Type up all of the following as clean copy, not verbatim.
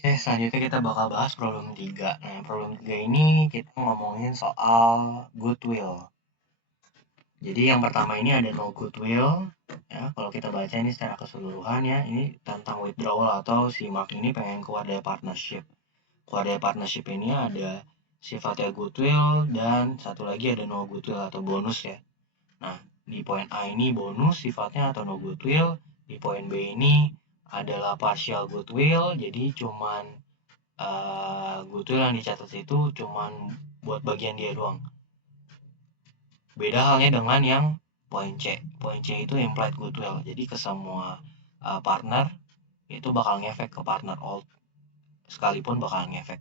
Oke, selanjutnya kita bakal bahas problem 3. Nah, problem 3 ini kita ngomongin soal goodwill. Jadi yang pertama ini ada no goodwill. Ya, kalau kita baca ini secara keseluruhan ya, ini tentang withdrawal atau si Mark ini pengen keluar dari partnership. Keluar dari partnership ini ada sifatnya goodwill dan satu lagi ada no goodwill atau bonus ya. Nah, di poin A ini bonus sifatnya atau no goodwill, di poin B ini adalah partial goodwill, jadi cuman goodwill yang dicatat itu cuman buat bagian dia doang. Beda halnya dengan yang poin C. Poin C itu implied goodwill. Jadi ke semua partner itu bakal ngefek ke partner old sekalipun bakal ngefek.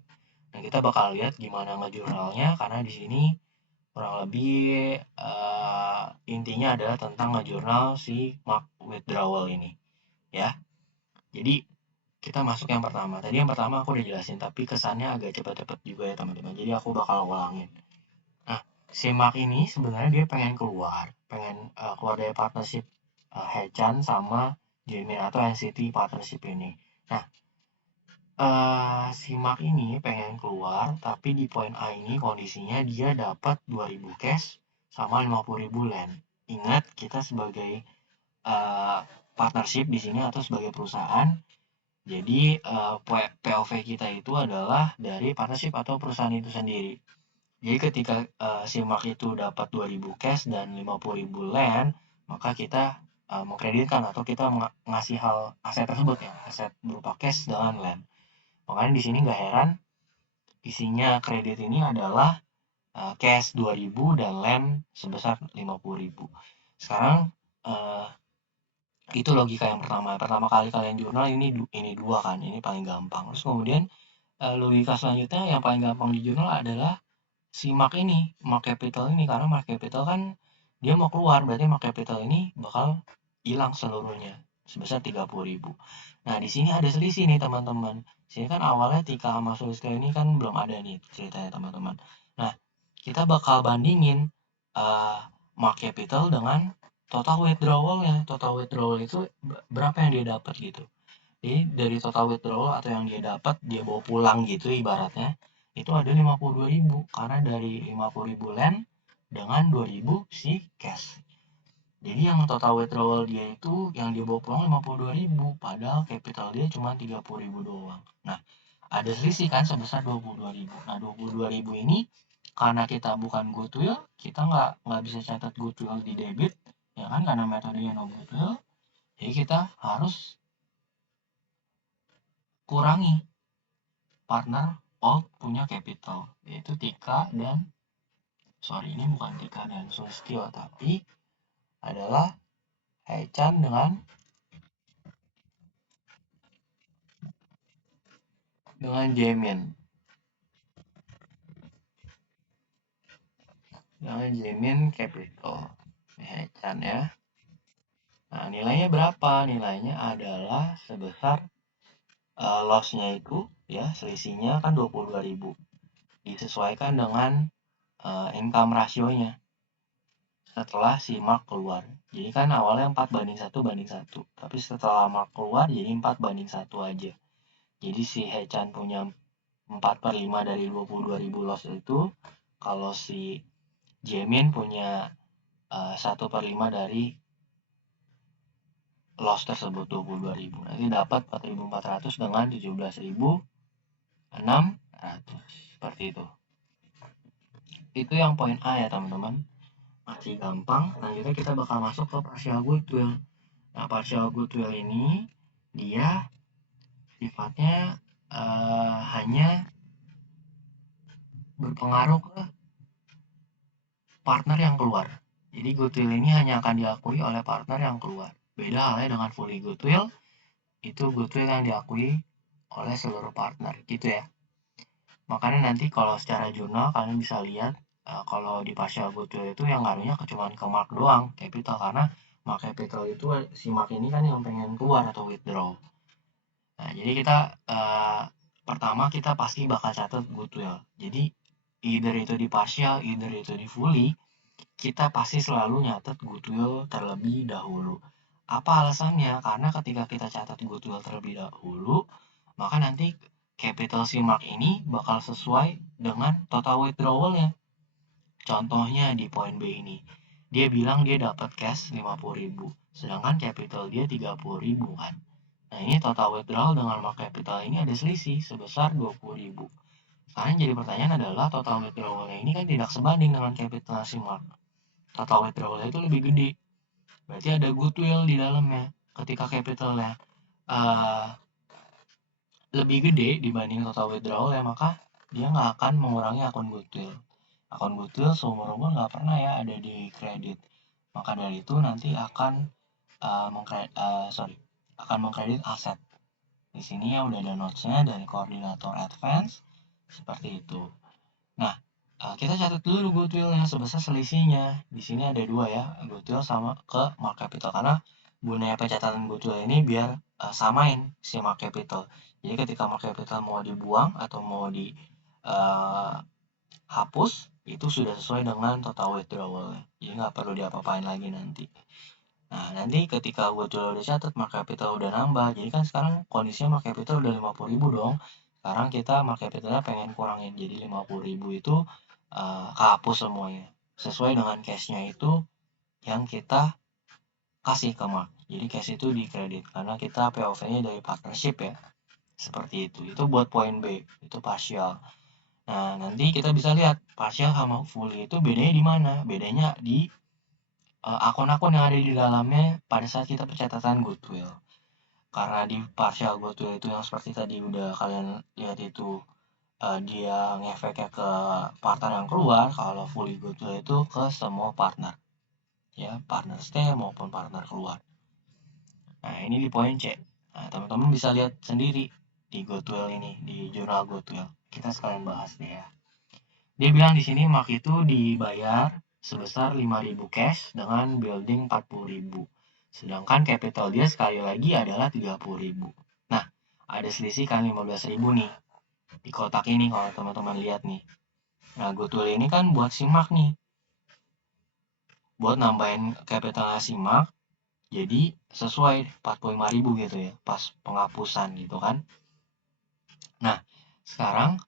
Nah, kita bakal lihat gimana ngejurnalnya karena di sini kurang lebih intinya adalah tentang ngejurnal si mark withdrawal ini ya. Jadi kita masuk yang pertama. Tadi yang pertama aku udah jelasin, tapi kesannya agak cepet-cepet juga ya teman-teman. Jadi aku bakal ulangin. Nah, si Mark ini sebenarnya dia pengen keluar dari partnership Hechan sama Jamie atau NCT partnership ini. Nah, si Mark ini pengen keluar, tapi di poin A ini kondisinya dia dapat 2.000 cash sama 50.000 land. Ingat kita sebagai uh, partnership di sini atau sebagai perusahaan. Jadi POV kita itu adalah dari partnership atau perusahaan itu sendiri. Jadi ketika si Mark itu dapat 2.000 cash dan 50.000 land, maka kita mengkreditkan atau kita ngasih hal aset tersebut ya, aset berupa cash dengan land. Makanya di sini nggak heran isinya kredit ini adalah cash 2.000 dan land sebesar 50.000. Sekarang uh, itu logika yang pertama. Pertama kali kalian jurnal ini dua kan, ini paling gampang. Terus kemudian logika selanjutnya yang paling gampang di jurnal adalah si Mark ini, Mark Capital ini, karena Mark Capital kan dia mau keluar, berarti Mark Capital ini bakal hilang seluruhnya sebesar 30.000. Nah, di sini ada selisih nih teman-teman. Sini kan awalnya Tika sama Sulistyo ini kan belum ada nih ceritanya teman-teman. Nah, kita bakal bandingin uh, Mark Capital dengan total withdrawal-nya. Total withdrawal itu berapa yang dia dapat gitu. Jadi dari total withdrawal atau yang dia dapat dia bawa pulang gitu ibaratnya itu ada 52.000 karena dari 50.000 land dengan 2.000 si cash. Jadi yang total withdrawal dia itu yang dia bawa pulang 52.000 padahal capital dia cuma 30.000 doang. Nah, ada selisih kan sebesar 22.000. Nah, 22.000 ini karena kita bukan goodwill, kita nggak bisa catat goodwill di debit, ya kan karena metodenya no goodwill. Jadi kita harus kurangi partner old punya capital, yaitu Tika dan ini bukan Tika dan Sulistyo, tapi adalah Haechan dengan Jamin. Dengan Jamin capital. Ini Haechan ya. Nah, nilainya berapa? Nilainya adalah sebesar loss-nya itu ya, selisihnya kan 22.000. Disesuaikan dengan income rasionya setelah si Mark keluar. Jadi kan awalnya 4:1 tapi setelah Mark keluar jadi 4:1 aja. Jadi si Hechan punya 4/5 dari 22.000 loss itu, kalau si Jamin punya 1/5 dari loss tersebut 22.000. Nanti dapat 4.400 dengan 17.600. Seperti itu. Itu yang poin A ya teman-teman. Masih gampang. Selanjutnya kita bakal masuk ke partial goodwill. Nah, partial goodwill ini dia sifatnya hanya berpengaruh ke partner yang keluar. Jadi goodwill ini hanya akan diakui oleh partner yang keluar. Beda halnya dengan fully goodwill, itu goodwill yang diakui oleh seluruh partner, gitu ya. Makanya nanti kalau secara jurnal kalian bisa lihat kalau di partial goodwill itu yang ngaruhnya cuma ke Mark doang, capital, karena Mark capital itu si Mark ini kan yang pengen keluar atau withdraw. Nah, jadi kita pertama kita pasti bakal catat goodwill. Jadi either itu di partial, either itu di fully, kita pasti selalu nyatet goodwill terlebih dahulu. Apa alasannya? Karena ketika kita catat goodwill terlebih dahulu, maka nanti capital si Mark ini bakal sesuai dengan total withdrawal-nya. Contohnya di poin B ini, dia bilang dia dapat cash 50.000, sedangkan capital dia 30.000 kan. Nah, ini total withdrawal dengan mark capital ini ada selisih sebesar 20.000. Sekarang jadi pertanyaan adalah total withdrawal-nya ini kan tidak sebanding dengan capital si Mark. Total withdrawal-nya itu lebih gede. Berarti ada goodwill di dalamnya. Ketika capitalnya lebih gede dibanding total withdrawal ya, maka dia nggak akan mengurangi akun goodwill. Akun goodwill seumur-umur nggak pernah ya ada di kredit. Maka dari itu nanti akan mengkredit aset. Di sini ya udah ada notes-nya dari koordinator advance seperti itu. Nah, kita catat dulu goodwill-nya sebesar selisihnya. Di sini ada dua ya, goodwill sama ke mark capital, karena gunanya pencatatan goodwill ini biar samain si mark capital. Jadi ketika mark capital mau dibuang atau mau dihapus, itu sudah sesuai dengan total withdrawal. Jadi nggak perlu diapa-apain lagi nanti. Nah, nanti ketika goodwill udah catat, mark capital udah nambah. Jadi kan sekarang kondisinya mark capital udah 50.000 dong. Sekarang kita mark capitalnya pengen kurangin. Jadi 50.000 itu kehapus semuanya. Sesuai dengan cash-nya itu yang kita kasih ke mark. Jadi cash itu di kredit. Karena kita POV-nya dari partnership ya. Seperti itu. Itu buat poin B. Itu partial. Nah, nanti kita bisa lihat partial sama fully itu bedanya di mana? Bedanya di akun-akun yang ada di dalamnya pada saat kita pencatatan goodwill. Karena di partial goodwill itu yang seperti tadi udah kalian lihat itu dia ngefeknya ke partner yang keluar, kalau fully goodwill itu ke semua partner. Ya, partner stay maupun partner keluar. Nah, ini di poin C. Nah, teman-teman bisa lihat sendiri di goodwill ini, di jurnal goodwill. Kita sekalian bahas deh ya. Dia bilang di sini mark itu dibayar sebesar 5.000 cash dengan building 40.000. Sedangkan capital dia sekali lagi adalah 30.000. Nah, ada selisih kan 15.000 nih. Di kotak ini kalau teman-teman lihat nih. Nah, goodwill ini kan buat si Mark nih. Buat nambahin capital si Mark, jadi sesuai 45.000 gitu ya, pas penghapusan gitu kan. Nah, sekarang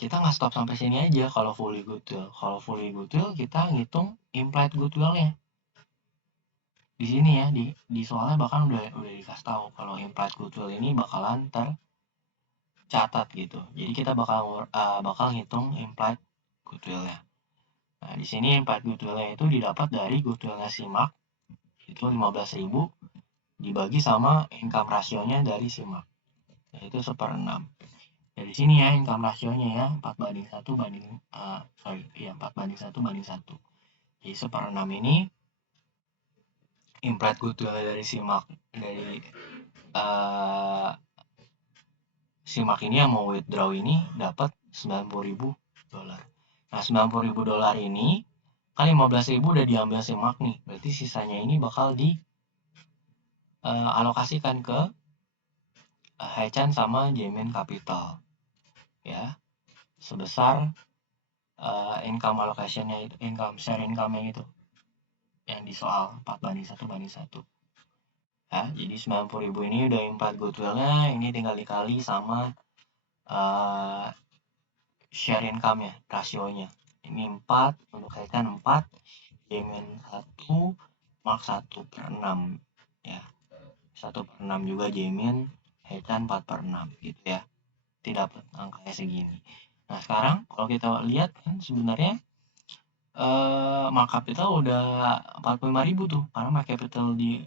kita nggak stop sampai sini aja kalau fully goodwill. Kalau fully goodwill kita ngitung implied goodwill-nya. Di sini ya, di soalnya bahkan udah dikasih tahu kalau implied goodwill ini bakalan tercatat gitu. Jadi kita bakal ngitung implied goodwill-nya. Nah, di sini implied goodwill-nya itu didapat dari goodwill-nya si Mark itu 15.000 dibagi sama income rasionya dari si Mark, yaitu 1/6. Dari sini ya income rasionya ya 4/1 banding 4/1 banding 1. Jadi 1/6 ini implied goodwill dari si Mark ini yang mau withdraw ini dapat 90.000 dolar. Nah, 90.000 dolar ini kan 15.000 udah diambil si Mark nih. Berarti sisanya ini bakal dialokasikan ke Haechan sama Jamin Capital. Ya. Sebesar income allocation-nya itu, share income-nya itu. Yang di soal 4/1/1. Ya, jadi 90.000 ini udah implied goodwill-nya, ini tinggal dikali sama share income-nya, rasionya. Ini 4, untuk Haechan 4, Jamin 1, Mark 1/6. Ya. 1/6 juga Jamin, Haechan 4/6 gitu ya. Tidak dapat angkanya segini. Nah, sekarang kalau kita lihat kan sebenarnya mark capital udah 45.000 tuh, karena mark capital di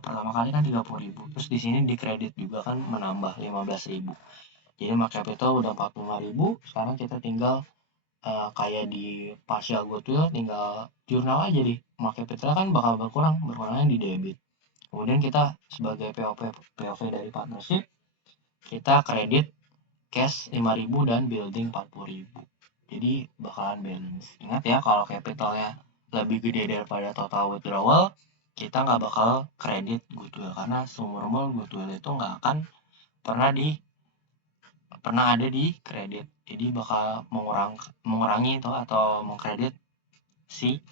pertama kali kan 30.000. Terus di sini di kredit juga kan menambah 15.000. Jadi mark capital udah 45.000. Sekarang kita tinggal kayak di partial goodwill tinggal jurnal aja deh. Mark capital kan bakal berkurangnya di debit. Kemudian kita sebagai POV dari partnership, kita kredit cash 5.000 dan building 40.000. Jadi bakalan balance. Ingat ya, kalau capitalnya lebih gede daripada total withdrawal, kita nggak bakal kredit goodwill, karena seumur-umur goodwill itu nggak akan pernah ada di kredit. Jadi bakal mengurangi itu atau mengkredit si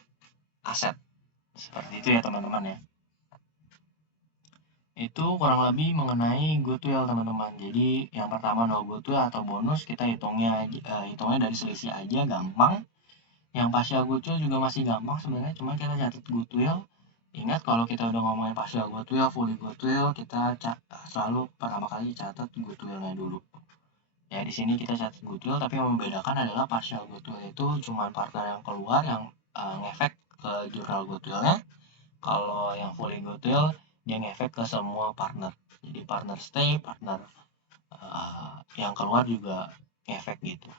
aset. Seperti itu ya teman-teman ya. Itu kurang lebih mengenai goodwill teman-teman. Jadi yang pertama no goodwill atau bonus kita hitungnya dari selisih aja gampang. Yang partial goodwill juga masih gampang sebenarnya, cuma kita catat goodwill. Ingat kalau kita udah ngomongin partial goodwill, fully goodwill, kita selalu pertama kali catat goodwillnya dulu. Ya di sini kita catat goodwill, tapi yang membedakan adalah partial goodwill itu cuma partner yang keluar yang ngefek ke jurnal goodwillnya. Kalau yang fully goodwill dia ngefek ke semua partner. Jadi partner stay, partner yang keluar juga ngefek gitu.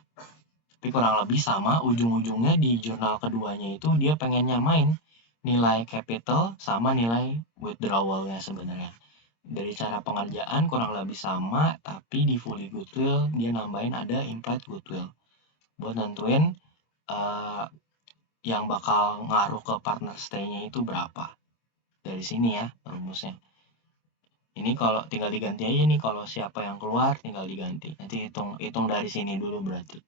Tapi kurang lebih sama, ujung-ujungnya di jurnal keduanya itu dia pengen nyamain nilai capital sama nilai withdrawalnya sebenarnya. Dari cara pengerjaan kurang lebih sama, tapi di fully goodwill dia nambahin ada implied goodwill buat nentuin uh, yang bakal ngaruh ke partner stay-nya itu berapa. Dari sini ya rumusnya. Ini kalau tinggal diganti aja nih, kalau siapa yang keluar tinggal diganti. Nanti hitung dari sini dulu berarti.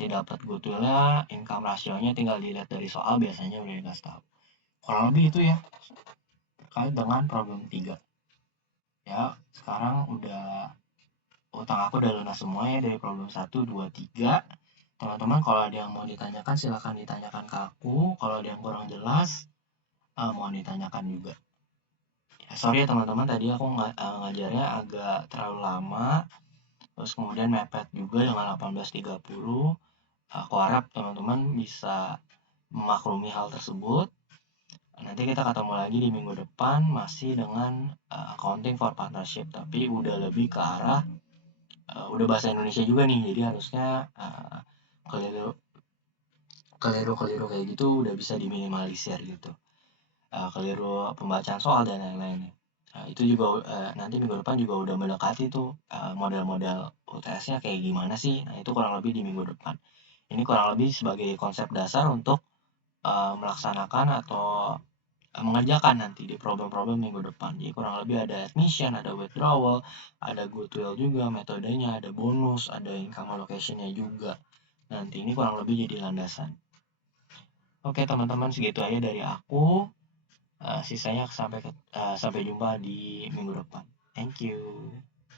Nanti dapat goodwill-nya, income ratio-nya tinggal dilihat dari soal, biasanya udah dikasih tahu. Kurang lebih itu ya terkait dengan problem 3. Ya, sekarang utang aku udah lunas semua ya dari problem 1, 2, 3. Teman-teman kalau ada yang mau ditanyakan silahkan ditanyakan ke aku. Kalau ada yang kurang jelas, mohon ditanyakan juga. Ya, sorry ya teman-teman, tadi aku ngajarnya agak terlalu lama. Terus kemudian mepet juga dengan 18.30. Aku harap teman-teman bisa memaklumi hal tersebut. Nanti kita ketemu lagi di minggu depan masih dengan accounting for partnership, tapi udah lebih ke arah udah bahasa Indonesia juga nih, jadi harusnya keliru keliru kayak gitu udah bisa diminimalisir gitu. Keliru pembacaan soal dan lain-lain. Itu juga nanti minggu depan juga udah mendekati tuh model-model UTS-nya kayak gimana sih. Nah, itu kurang lebih di minggu depan. Ini kurang lebih sebagai konsep dasar untuk melaksanakan atau mengerjakan nanti di problem-problem minggu depan. Jadi kurang lebih ada admission, ada withdrawal, ada goodwill juga metodenya, ada bonus, ada income allocation-nya juga. Nanti ini kurang lebih jadi landasan. Oke teman-teman, segitu aja dari aku. Sisanya sampai jumpa di minggu depan. Thank you.